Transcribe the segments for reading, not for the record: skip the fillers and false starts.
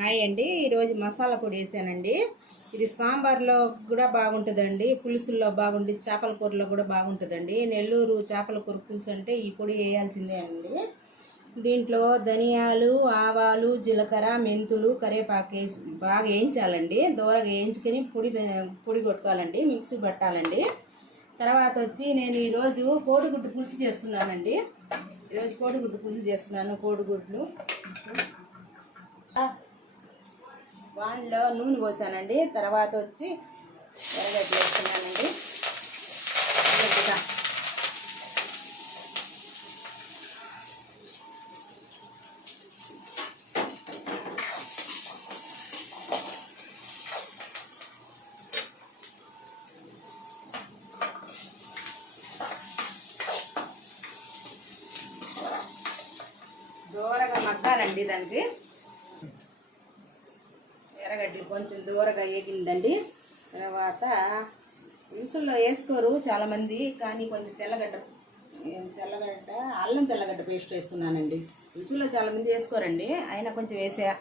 Hi అండి. ఈరోజు మసాలా పొడి వేసానండి. ఇది సాంబార్లో కూడా బాగుంటుందండి, పులుసుల్లో బాగుంటుంది, చేపల కూరలో కూడా బాగుంటుందండి. నెల్లూరు చేపల కూర పులుసు అంటే ఈ పొడి వేయాల్సిందే అండి. దీంట్లో ధనియాలు, ఆవాలు, జీలకర్ర, మెంతులు, కరివేపాకు వేసి బాగా వేయించాలండి. దూరగా వేయించుకొని పొడి కొట్టుకోవాలండి, మిక్సీ పట్టాలండి. తర్వాత వచ్చి నేను ఈరోజు కోడిగుడ్డు పులుసు చేస్తున్నానండి. ఈరోజు కోడిగుడ్డు పులుసు చేస్తున్నాను. కోడిగుడ్లు వాటిలో నూనె పోసానండి. తర్వాత వచ్చి ఎర్రగడ్డలు వేస్తున్నానండి. దూరగా మగ్గాలండి. దానికి ఎర్రగడ్డలు కొంచెం దూరగా వేగిందండి. తర్వాత పులుసుల్లో వేసుకోరు చాలామంది, కానీ కొంచెం తెల్లగడ్డ అల్లం తెల్లగడ్డ పేస్ట్ వేస్తున్నానండి. పులుసుల్లో చాలామంది వేసుకోరండి, అయినా కొంచెం వేసా.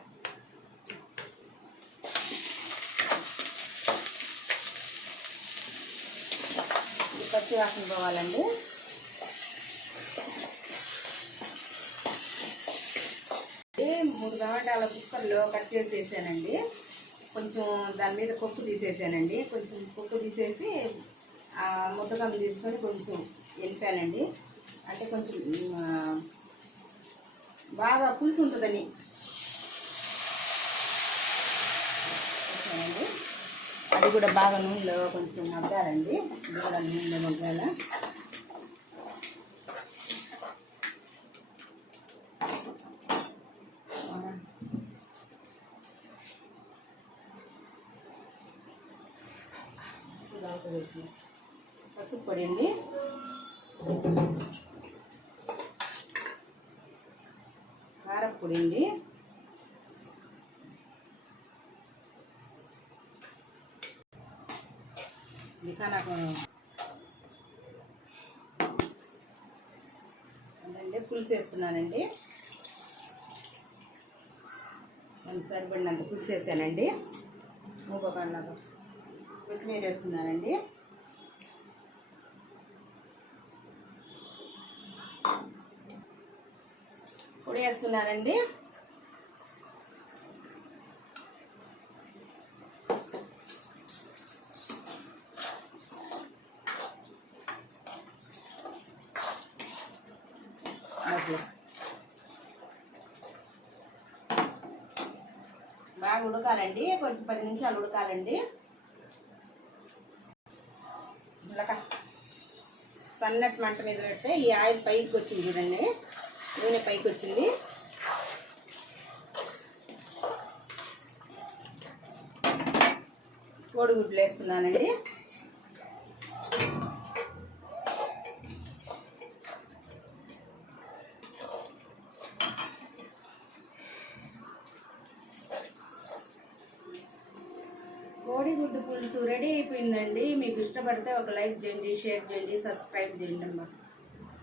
పచ్చి వాసన పోవాలండి. మూడు టమాటాల కుక్కర్లో కట్ చేసి వేసానండి. కొంచెం దాని మీద పప్పు తీసేసానండి. కొంచెం పప్పు తీసేసి ముద్దకం తీసుకొని కొంచెం వెళ్ళిపోయానండి. అంటే కొంచెం బాగా పులుసు ఉంటుందని వేసానండి. అది కూడా బాగా నూనెలో కొంచెం మగ్గాలండి. బాగా నూనెలో మగ్గాల. పసుపు పొడి అండి, కారపొడి అండి, అదండి పులుసు వేస్తున్నానండి. సరిపడినంత పులుసు వేసానండి. కొత్తిమీర వేస్తున్నానండి. పొడి వేస్తున్నానండి. బాగా ఉడకాలండి, కొంచెం 10 నిమిషాలు ఉడకాలండి. సన్నటి మంట మీద పెడితే ఈ ఆయిల్ పైకి వచ్చింది చూడండి, నూనె పైకి వచ్చింది. కోడిగుడ్లు వేస్తున్నానండి. కోడిగుడ్డు పులుసు రెడీ అయిపోయిందండి. మీకు ఇష్టపడితే ఒక లైక్ చేయండి, షేర్ చేయండి, సబ్స్క్రైబ్ చేయండి అమ్మా.